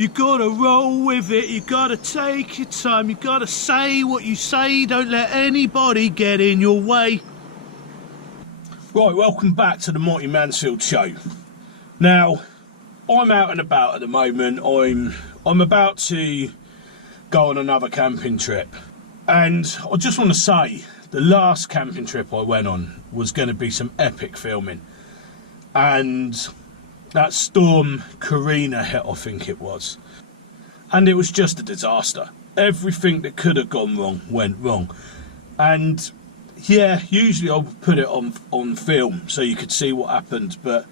You gotta roll with it, you gotta take your time, you gotta say what you say, don't let anybody get in your way. Right, welcome back to the Mighty Mansfield show. Now, I'm out and about at the moment. I'm about to go on another camping trip. And I just want to say, the last camping trip I went on was going to be some epic filming. And that storm Karina hit, I think it was. And it was just a disaster. Everything that could have gone wrong went wrong. And yeah, usually I'll put it on film so you could see what happened. But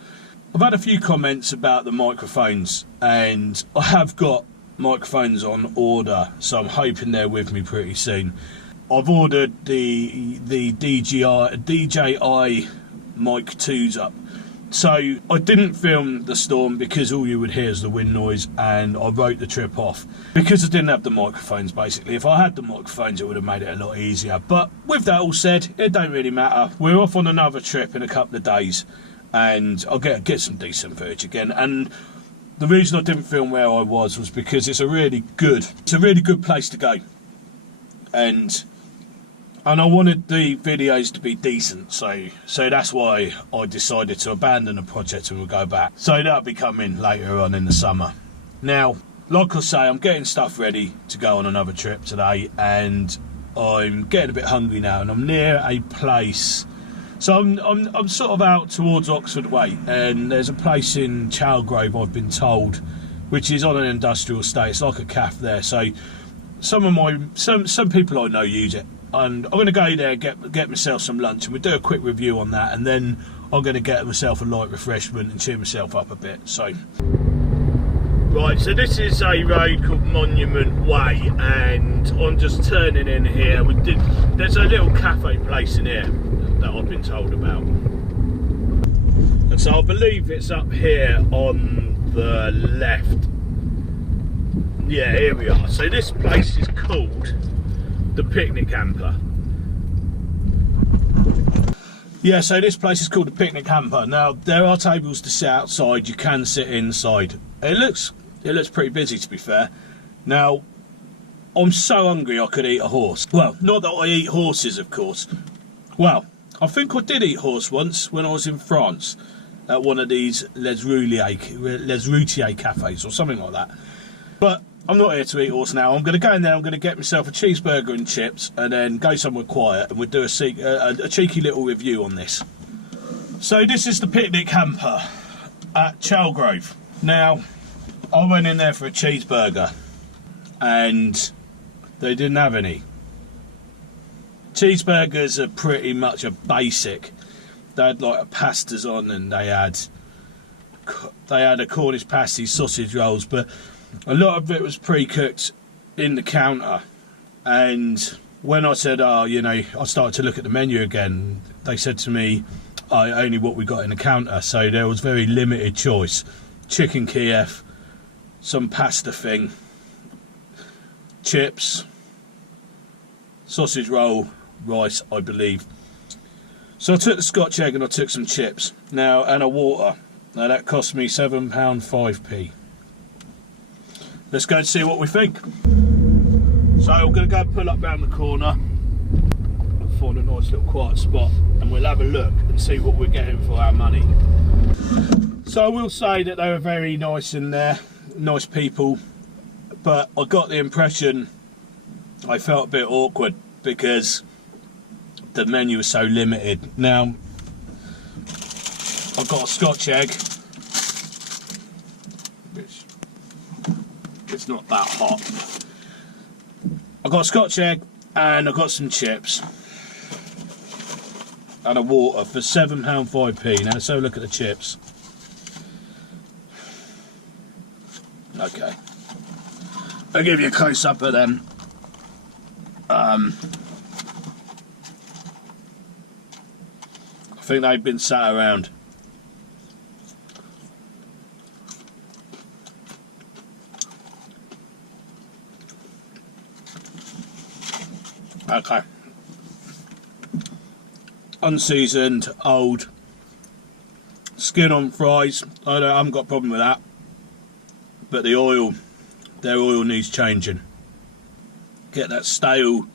I've had a few comments about the microphones, and I have got microphones on order, so I'm hoping they're with me pretty soon. I've ordered the DJI Mic 2s up. So I didn't film the storm because all you would hear is the wind noise, and I wrote the trip off because I didn't have the microphones. Basically, if I had the microphones, it would have made it a lot easier. But with that all said, it don't really matter. We're off on another trip in a couple of days, and I'll get some decent footage again. And the reason I didn't film where I was because it's a really good place to go, and I wanted the videos to be decent, so that's why I decided to abandon the project and we'll go back. So that'll be coming later on in the summer. Now, like I say, I'm getting stuff ready to go on another trip today, and I'm getting a bit hungry now, and I'm near a place. So I'm sort of out towards Oxford Way, and there's a place in Chalgrove, I've been told, which is on an industrial estate. It's like a cafe there. So some people I know use it. And I'm going to go there, get myself some lunch, and we'll do a quick review on that, and then I'm going to get myself a light refreshment and cheer myself up a bit. So, right, so this is a road called Monument Way, and I'm just turning in here. There's a little cafe place in here that I've been told about, and so I believe it's up here on the left. Yeah, here we are. So this place is called the Picnic Hamper. Yeah, so this place is called the Picnic Hamper. Now, there are tables to sit outside. You can sit inside. It looks pretty busy, to be fair. Now, I'm so hungry I could eat a horse. Well, not that I eat horses, of course. Well, I think I did eat horse once when I was in France at one of these Les Routiers cafes or something like that. But I'm not here to eat horse now. I'm going to go in there, I'm going to get myself a cheeseburger and chips, and then go somewhere quiet, and we'll do a cheeky little review on this. So this is the Picnic Hamper at Chalgrove. Now, I went in there for a cheeseburger, and they didn't have any. Cheeseburgers are pretty much a basic. They had like a pastas on, and they had a Cornish pasty, sausage rolls, but a lot of it was pre-cooked in the counter. And when I said, I started to look at the menu again, they said to me, only what we got in the counter. So there was very limited choice. Chicken Kiev, some pasta thing, chips, sausage roll, rice, I believe. So I took the Scotch egg and I took some chips. Now, and a water. Now that cost me £7.05p. Let's go and see what we think. So I'm going to go and pull up round the corner and find a nice little quiet spot, and we'll have a look and see what we're getting for our money. So I will say that they were very nice in there, nice people, but I got the impression I felt a bit awkward because the menu was so limited. Now, I've got a Scotch egg, which it's not that hot. I've got a Scotch egg and I've got some chips and a water for £7.05p. Now let's have a look at the chips. Okay, I'll give you a close up of them. I think they've been sat around. Okay. Unseasoned, old, skin on fries. I haven't got a problem with that. But the oil their oil needs changing. Get that stale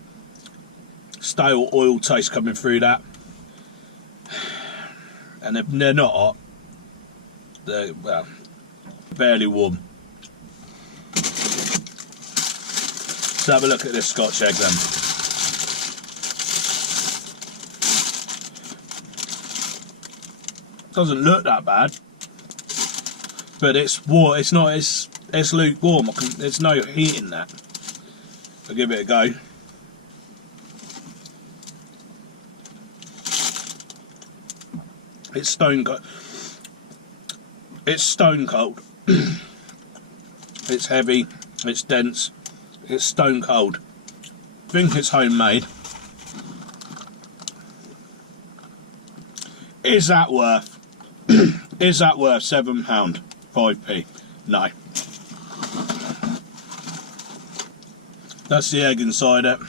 oil taste coming through that. And they're not hot. They're, well, barely warm. Let's have a look at this Scotch egg then. Doesn't look that bad, but it's warm. It's not. It's lukewarm. There's no heat in that. I'll give it a go. It's stone cold. It's stone cold. It's heavy. It's dense. It's stone cold. I think it's homemade. Is that worth? Is that worth £7, 5p? No. That's the egg inside it.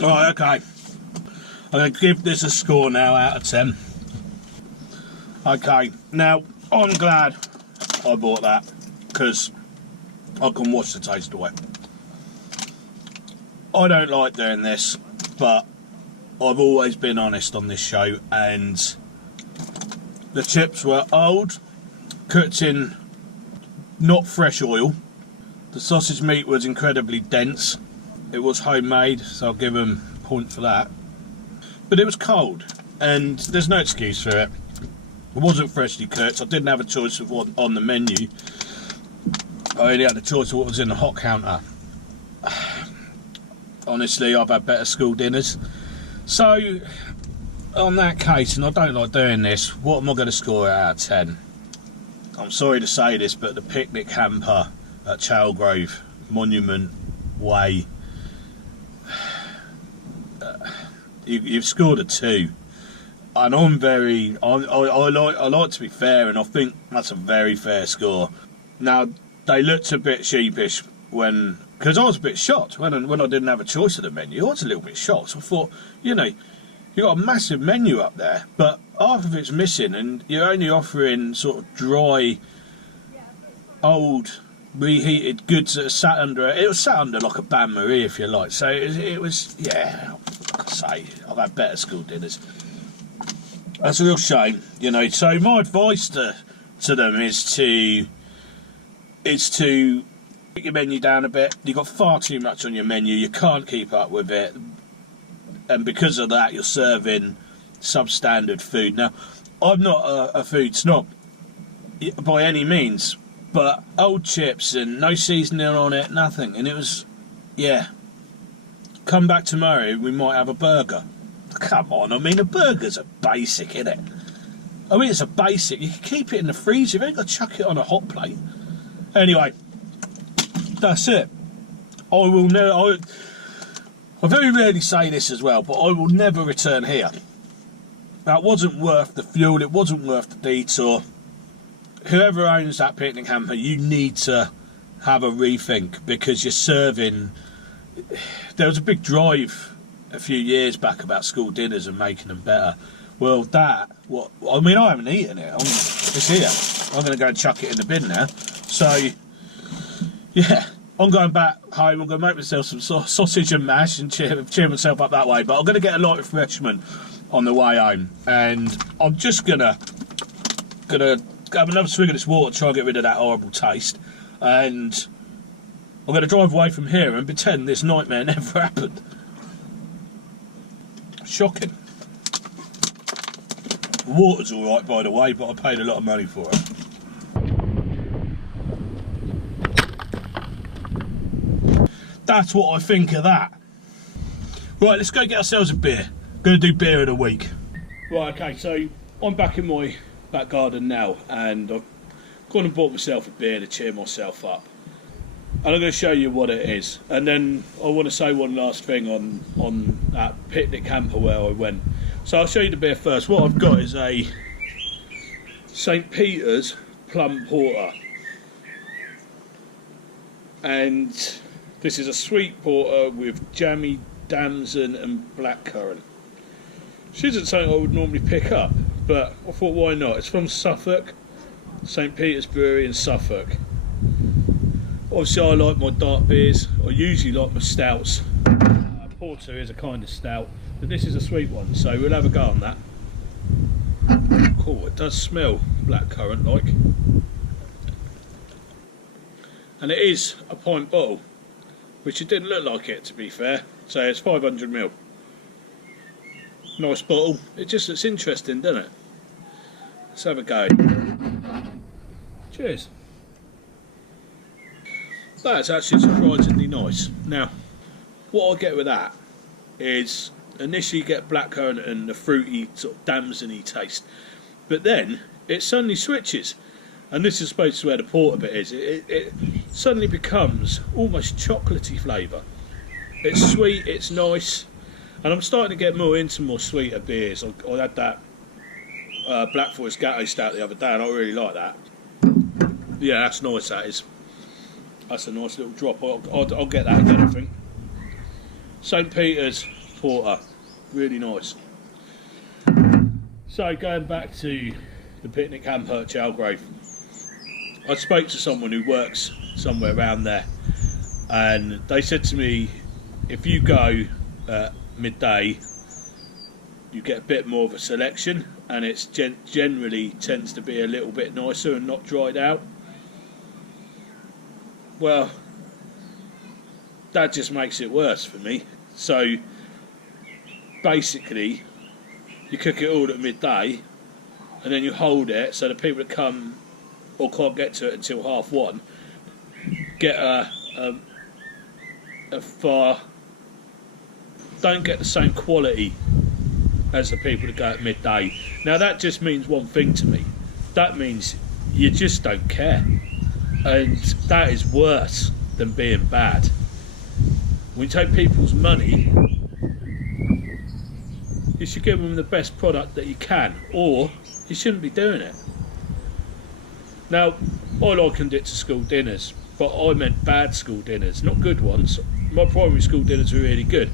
Right, okay. I'm going to give this a score now out of 10. Okay, now I'm glad I bought that because I can wash the taste away. I don't like doing this, but I've always been honest on this show, and the chips were old, cooked in not fresh oil. The sausage meat was incredibly dense. It was homemade, so I'll give them a point for that. But it was cold, and there's no excuse for it. It wasn't freshly cooked. I didn't have a choice of what on the menu. I only had a choice of what was in the hot counter. Honestly, I've had better school dinners. So, on that case, and I don't like doing this, what am I going to score it out of 10? I'm sorry to say this, but the picnic hamper at Chalgrove, Monument Way, you've scored a 2. And I'm very, I like to be fair, and I think that's a very fair score. Now, they looked a bit sheepish when, because I was a bit shocked when I didn't have a choice of the menu. I was a little bit shocked. So I thought, you know, you've got a massive menu up there, but half of it's missing, and you're only offering sort of dry, old, reheated goods that are sat under it. It was sat under like a bain marie, if you like. So it was, yeah, I'd say I've had better school dinners. That's a real shame, you know. So my advice to them is to put your menu down a bit. You've got far too much on your menu. You can't keep up with it, and because of that, you're serving substandard food. Now, I'm not a food snob by any means, but old chips and no seasoning on it, nothing, and it was, yeah. Come back tomorrow, we might have a burger. Come on, I mean, a burger's a basic, isn't it? I mean, it's a basic. You can keep it in the freezer. You've only got to chuck it on a hot plate. Anyway, that's it. I very rarely say this as well, but I will never return here. That wasn't worth the fuel. It wasn't worth the detour. Whoever owns that picnic hamper, you need to have a rethink, because you're serving. There was a big drive a few years back about school dinners and making them better. Well, I haven't eaten it. It's here. I'm going to go and chuck it in the bin now. So, yeah, I'm going back home. I'm going to make myself some sausage and mash and cheer myself up that way. But I'm going to get a light refreshment on the way home, and I'm just gonna have another swig of this water, try and get rid of that horrible taste, and I'm going to drive away from here and pretend this nightmare never happened. Shocking. The water's alright, by the way, but I paid a lot of money for it. That's what I think of that. Right, let's go get ourselves a beer. Going to do beer of the week. Right, okay, so I'm back in my back garden now, and I've gone and bought myself a beer to cheer myself up. And I'm going to show you what it is. And then I want to say one last thing on that picnic hamper where I went. So I'll show you the beer first. What I've got is a St. Peter's Plum Porter. And this is a sweet porter with jammy damson and blackcurrant. Which isn't something I would normally pick up, but I thought, why not? It's from Suffolk, St Peter's Brewery in Suffolk. Obviously I like my dark beers. I usually like my stouts. Porter is a kind of stout, but this is a sweet one, so we'll have a go on that. Cool, it does smell blackcurrant like. And it is a pint bottle, which it didn't look like it, to be fair. So it's 500ml. Nice bottle. It just looks interesting, doesn't it? Let's have a go. Cheers. That's actually surprisingly nice. Now, what I get with that is initially you get blackcurrant and the fruity sort of damsony taste, but then it suddenly switches, and this is supposed to where the porter bit is. It suddenly becomes almost chocolatey flavour. It's sweet, it's nice, and I'm starting to get more into more sweeter beers. I had that Black Forest Gatto Stout the other day, and I really like that. Yeah, that's nice. That is. That's a nice little drop. I'll get that again, I think. St Peter's Porter, really nice. So going back to the picnic hamper at Chalgrove, I spoke to someone who works somewhere around there, and they said to me, if you go at midday, you get a bit more of a selection, and it's generally tends to be a little bit nicer and not dried out. Well, that just makes it worse for me. So basically you cook it all at midday, and then you hold it so the people that come or can't get to it until 1:30 get a far, don't get the same quality as the people that go at midday. Now that just means one thing to me. That means you just don't care, and that is worse than being bad. When you take people's money, you should give them the best product that you can, or you shouldn't be doing it. Now, I likened it to school dinners, but I meant bad school dinners, not good ones. My primary school dinners were really good.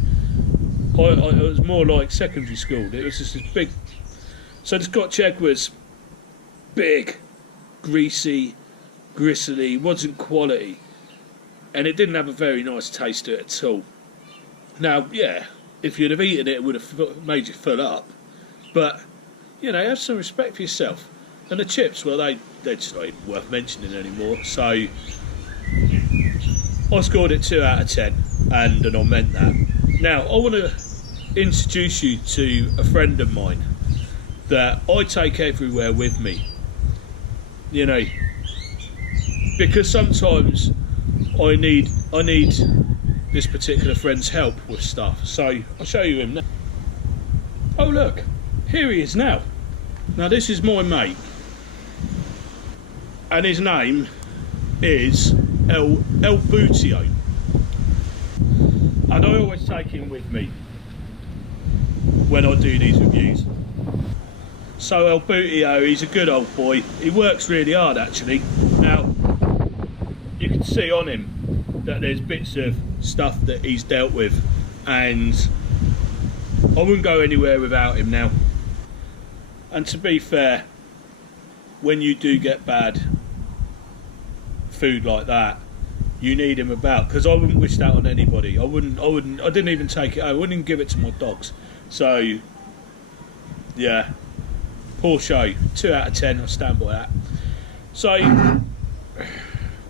It was more like secondary school. It was just this big. So the Scotch egg was big, greasy, gristly, wasn't quality, and it didn't have a very nice taste to it at all. Now, yeah, if you'd have eaten it, it would have made you fill up, but you know, have some respect for yourself. And the chips, well, they're just not even worth mentioning anymore. So I scored it 2 out of 10, and I meant that. Now, I want to introduce you to a friend of mine that I take everywhere with me. You know, because sometimes I need this particular friend's help with stuff. So I'll show you him now. Oh look, here he is now. Now this is my mate, and his name is El Butio, and I always take him with me when I do these reviews. So El Butio, he's a good old boy. He works really hard actually. Now you can see on him that there's bits of stuff that he's dealt with, and I wouldn't go anywhere without him now. And to be fair, when you do get bad food like that, you need him about, because I wouldn't wish that on anybody. I didn't even take it. I wouldn't even give it to my dogs. So yeah, poor show. 2 out of 10. I stand by that. So I'm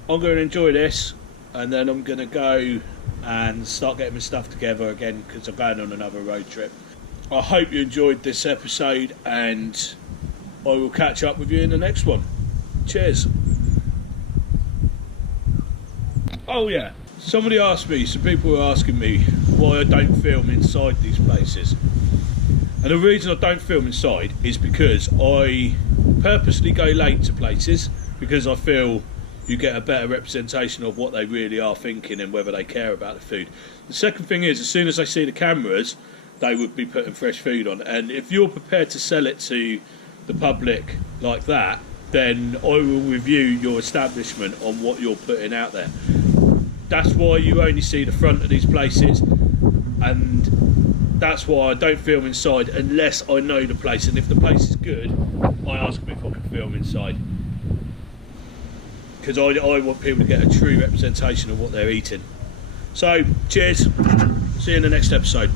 going to enjoy this, and then I'm going to go and start getting my stuff together again, because I'm going on another road trip. I hope you enjoyed this episode, and I will catch up with you in the next one. Cheers. Oh yeah, somebody asked me, some people were asking me why I don't film inside these places. And the reason I don't film inside is because I purposely go late to places, because I feel you get a better representation of what they really are thinking and whether they care about the food. The second thing is, as soon as they see the cameras, they would be putting fresh food on, and if you're prepared to sell it to the public like that, then I will review your establishment on what you're putting out there. That's why you only see the front of these places, and that's why I don't film inside unless I know the place, and if the place is good, I ask them if I can film inside, because I want people to get a true representation of what they're eating. So cheers, see you in the next episode.